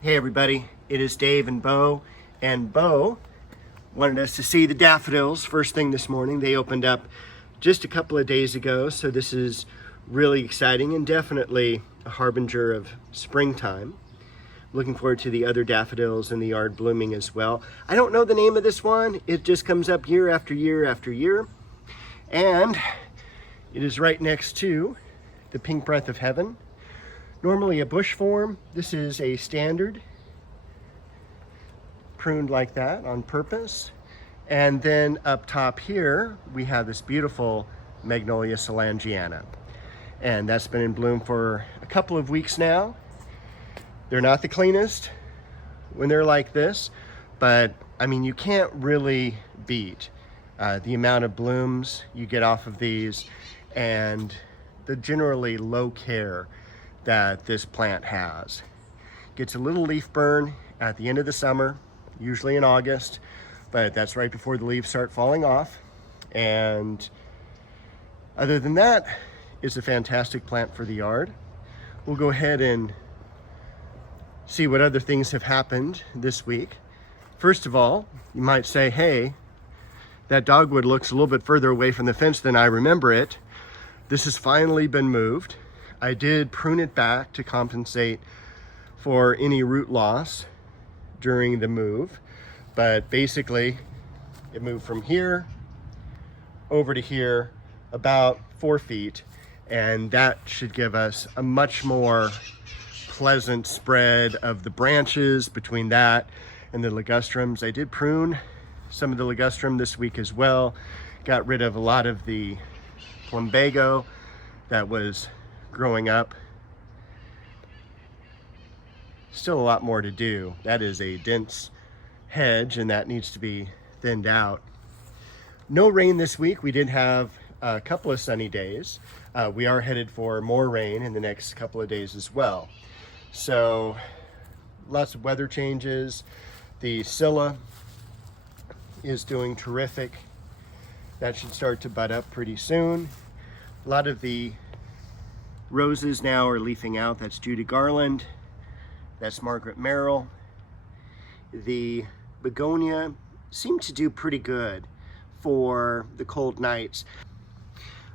Hey everybody, it is Dave and Bo wanted us to see the daffodils first thing this morning. They opened up just a couple of days ago, so this is really exciting and definitely a harbinger of springtime. Looking forward to the other daffodils in the yard blooming as well. I don't know the name of this one. It just comes up year after year after year. And it is right next to the pink breath of heaven. Normally a bush form. This is a standard, pruned like that on purpose. And then up top here, we have this beautiful Magnolia solangiana. And that's been in bloom for a couple of weeks now. They're not the cleanest when they're like this, but I mean, you can't really beat the amount of blooms you get off of these and the generally low care that this plant has. Gets a little leaf burn at the end of the summer, usually in August, but that's right before the leaves start falling off. And other than that, it's a fantastic plant for the yard. We'll go ahead and see what other things have happened this week. First of all, you might say, hey, that dogwood looks a little bit further away from the fence than I remember it. This has finally been moved. I did prune it back to compensate for any root loss during the move, but basically it moved from here over to here about 4 feet, and that should give us a much more pleasant spread of the branches between that and the ligustrums. I did prune some of the ligustrum this week as well. Got rid of a lot of the plumbago that was growing up. Still a lot more to do. That is a dense hedge and that needs to be thinned out. No rain this week. We did have a couple of sunny days. We are headed for more rain in the next couple of days as well. So lots of weather changes. The Scilla is doing terrific. That should start to bud up pretty soon. A lot of the roses now are leafing out. That's Judy Garland. That's Margaret Merrill. The begonia seemed to do pretty good for the cold nights.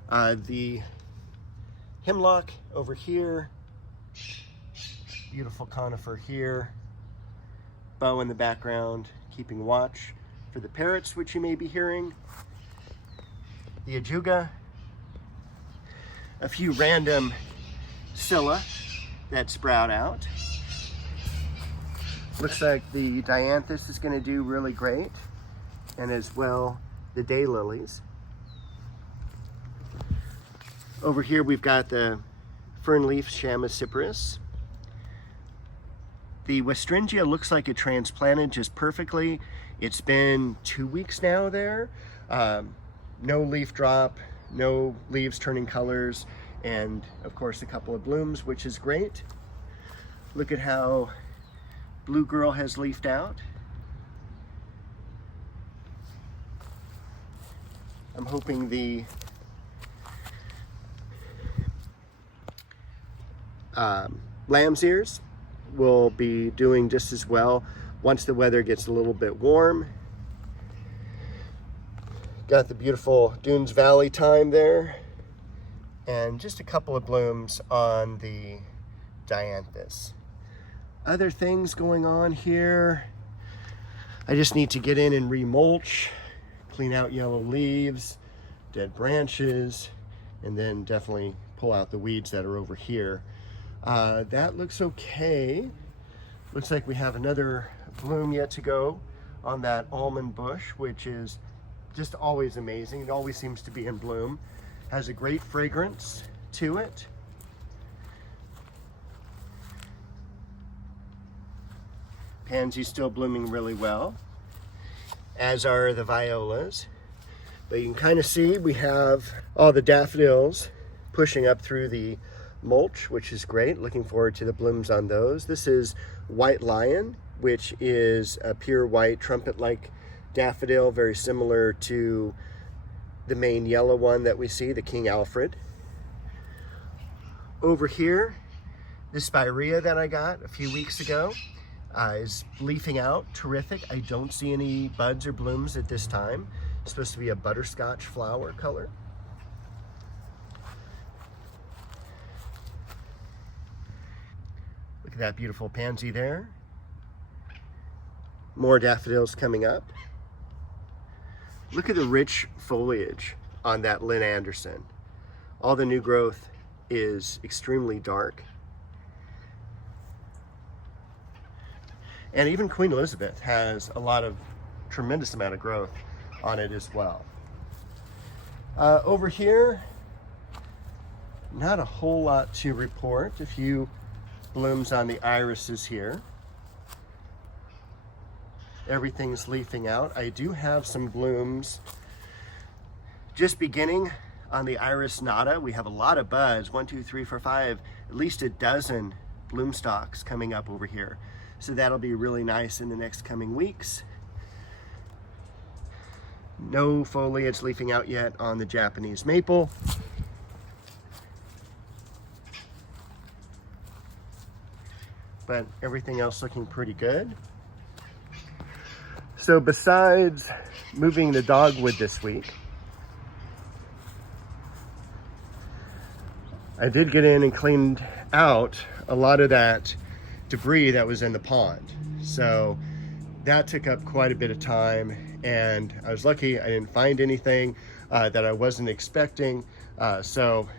The hemlock over here, beautiful conifer here. Bow in the background, keeping watch for the parrots, which you may be hearing. The ajuga. A few random Scilla that sprout out. Looks like the dianthus is going to do really great, and as well the daylilies. Over here we've got the fernleaf chamaecyparis. The Westringia looks like it transplanted just perfectly. It's been 2 weeks now there. No leaf drop, no leaves turning colors, and of course a couple of blooms, which is great. Look at how Blue Girl has leafed out. I'm hoping the lamb's ears will be doing just as well once the weather gets a little bit warm. Got the beautiful Dunes Valley thyme there, and just a couple of blooms on the dianthus. Other things going on here. I just need to get in and remulch, clean out yellow leaves, dead branches, and then definitely pull out the weeds that are over here. That looks okay. Looks like we have another bloom yet to go on that almond bush, which is just always amazing. It always seems to be in bloom. Has a great fragrance to it. Pansy's still blooming really well, as are the violas. But you can kind of see we have all the daffodils pushing up through the mulch, which is great. Looking forward to the blooms on those. This is White Lion, which is a pure white trumpet-like daffodil, very similar to the main yellow one that we see, the King Alfred. Over here, this spirea that I got a few weeks ago. is leafing out, terrific. I don't see any buds or blooms at this time. It's supposed to be a butterscotch flower color. Look at that beautiful pansy there. More daffodils coming up. Look at the rich foliage on that Lynn Anderson. All the new growth is extremely dark. And even Queen Elizabeth has a lot of tremendous amount of growth on it as well. Over here, not a whole lot to report. A few blooms on the irises here. Everything's leafing out. I do have some blooms just beginning on the iris nata. We have a lot of buds, 1, 2, 3, 4, 5, at least a dozen bloom stalks coming up over here. So that'll be really nice in the next coming weeks. No foliage leafing out yet on the Japanese maple. But everything else looking pretty good. So besides moving the dogwood this week, I did get in and cleaned out a lot of that debris that was in the pond. So that took up quite a bit of time, and I was lucky I didn't find anything that I wasn't expecting. So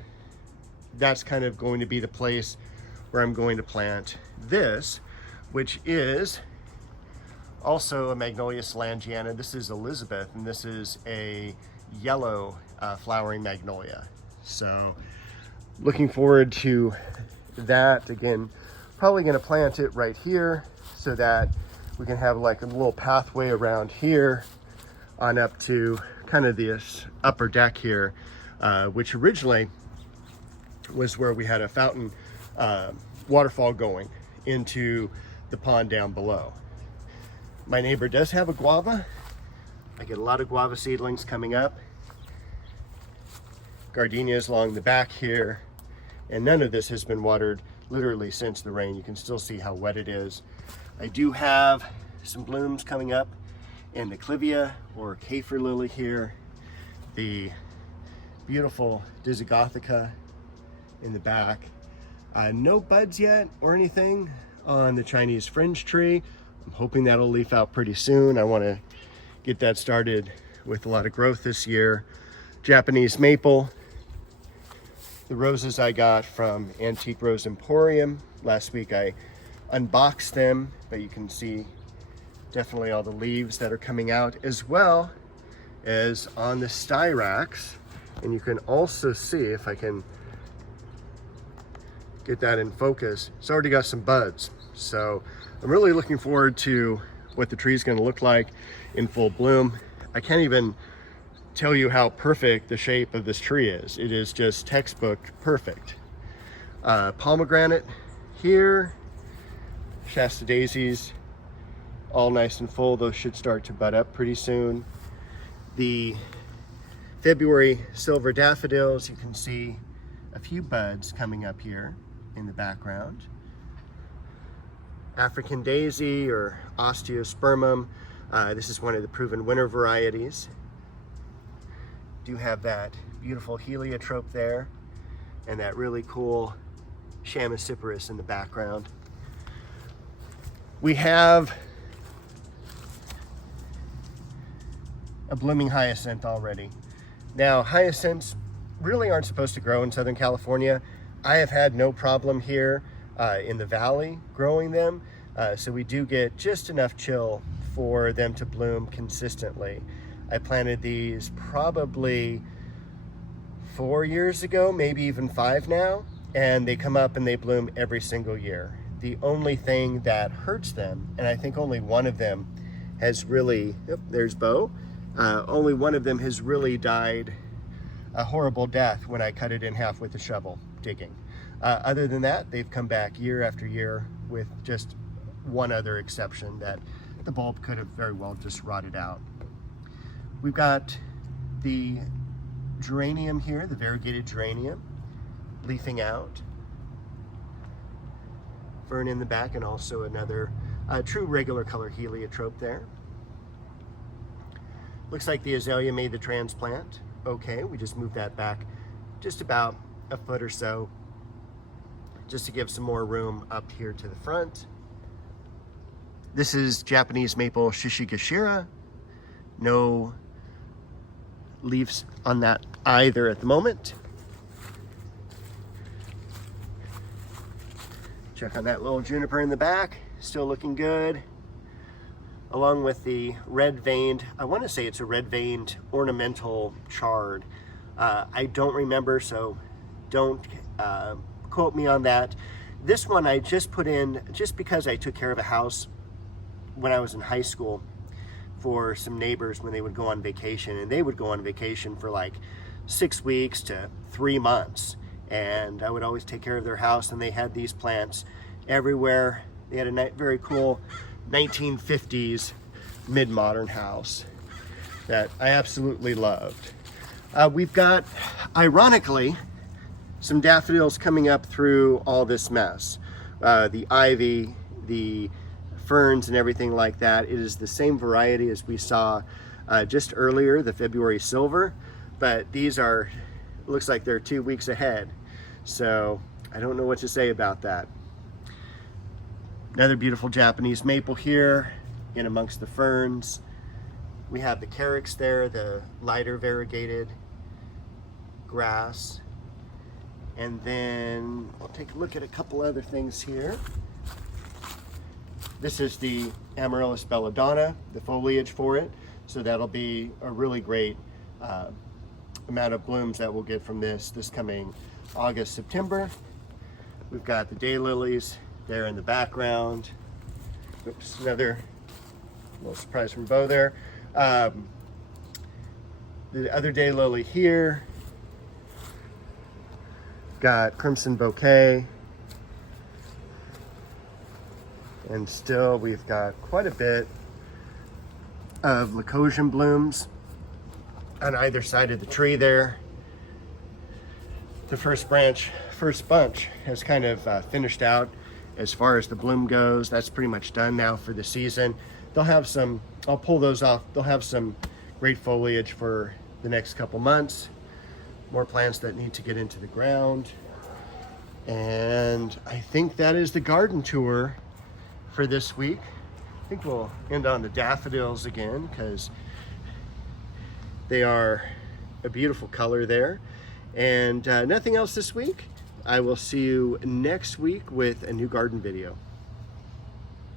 that's kind of going to be the place where I'm going to plant this, which is also a Magnolia Solangiana. This is Elizabeth, and this is a yellow flowering magnolia. So looking forward to that. Again, probably going to plant it right here so that we can have like a little pathway around here on up to kind of this upper deck here, which originally was where we had a fountain waterfall going into the pond down below. My neighbor does have a guava. I get a lot of guava seedlings coming up. Gardenias along the back here, and none of this has been watered literally since the rain. You can still see how wet it is. I do have some blooms coming up in the clivia or kaffir lily here, the beautiful Disigothica in the back. No buds yet or anything on the Chinese fringe tree. I'm hoping that'll leaf out pretty soon. I want to get that started with a lot of growth this year. Japanese maple. The roses I got from Antique Rose Emporium. Last week I unboxed them, but you can see definitely all the leaves that are coming out, as well as on the styrax. And you can also see, if I can get that in focus, it's already got some buds. So I'm really looking forward to what the tree is going to look like in full bloom. I can't even tell you how perfect the shape of this tree is. It is just textbook perfect. Pomegranate here, Shasta daisies, all nice and full. Those should start to bud up pretty soon. The February silver daffodils, you can see a few buds coming up here in the background. African daisy or osteospermum. This is one of the proven winter varieties. Do have that beautiful heliotrope there and that really cool Chamaecyparis in the background. We have a blooming hyacinth already. Now, hyacinths really aren't supposed to grow in Southern California. I have had no problem here in the valley growing them, so we do get just enough chill for them to bloom consistently. I planted these probably 4 years ago, maybe even 5 now, and they come up and they bloom every single year. The only thing that hurts them, and I think only one of them has really, there's Bo, only one of them has really died a horrible death when I cut it in half with a shovel digging. Other than that, they've come back year after year, with just one other exception, that the bulb could have very well just rotted out. We've got the geranium here, the variegated geranium, leafing out. fern in the back, and also another true regular color heliotrope there. Looks like the azalea made the transplant. Okay, we just moved that back just about a foot or so, just to give some more room up here to the front. This is Japanese maple Shishigashira. No leaves on that either at the moment. Check on that little juniper in the back, still looking good. Along with the red veined, I want to say it's a red veined ornamental chard. I don't remember, so don't quote me on that. This one I just put in just because I took care of a house when I was in high school for some neighbors when they would go on vacation, and they would go on vacation for like 6 weeks to 3 months, and I would always take care of their house, and they had these plants everywhere. They had a very cool 1950s mid-modern house that I absolutely loved. We've got, ironically, some daffodils coming up through all this mess. The ivy, the ferns and everything like that. It is the same variety as we saw just earlier, the February silver, but these are, looks like they're 2 weeks ahead. So I don't know what to say about that. Another beautiful Japanese maple here in amongst the ferns. We have the carex there, the lighter variegated grass. And then I'll take a look at a couple other things here. This is the Amaryllis belladonna, the foliage for it. So that'll be a really great amount of blooms that we'll get from this coming August, September. We've got the daylilies there in the background. Oops, another little surprise from Bo there. The other daylily here. Got crimson bouquet. And still we've got quite a bit of leucosion blooms on either side of the tree there. The first bunch has kind of finished out as far as the bloom goes. That's pretty much done now for the season. They'll have some, I'll pull those off. They'll have some great foliage for the next couple months. More plants that need to get into the ground. And I think that is the garden tour for this week. I think we'll end on the daffodils again because they are a beautiful color there. And nothing else this week. I will see you next week with a new garden video.